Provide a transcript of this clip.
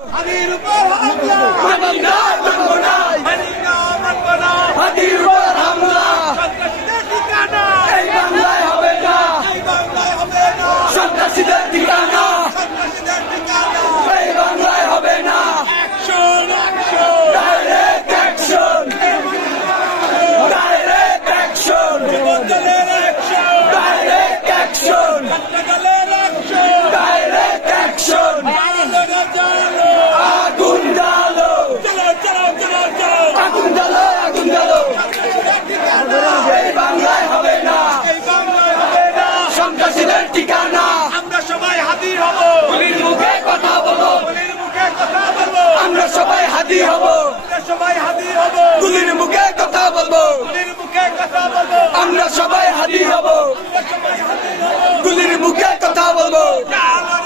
হাদির উপর হামলা মানি না, মানবো না। মানি না, মানব না। হাদির উপর হামলা সন্ত্রাসীদের ঠিকানা এই বাংলায় হবে না, এই বাংলায় হবে না। সন্ত্রাসীদের ঠিকানা সন্ত্রাসীদের ঠিকানা এই বাংলায় হবে না। Action action direct action, direct action, বদলের অ্যাকশন ডাইরেক্ট অ্যাকশন, বদলের অ্যাকশন ডাইরেক্ট অ্যাকশন। জালো রে জালো আগুন জ্বালো, চলো চলো চলো চলো আগুন জ্বালো, আগুন জ্বালো। সন্ত্রাসীদের ঠিকানা এই বাংলায় হবে না, এই বাংলায় হবে না। সন্ত্রাসীদের ঠিকানা। আমরা সবাই হাজির হব গুলির মুখে কথা বলো, গুলির মুখে কথা বলবো আমরা সবাই হাজির হব। আমরা সবাই হাজির হব গুলির মুখে কথা বলবো, গুলির মুখে কথা বলবো আমরা সবাই হাজির হব। আমরা সবাই হাজির হব গুলির মুখে কথা বলবো। জালো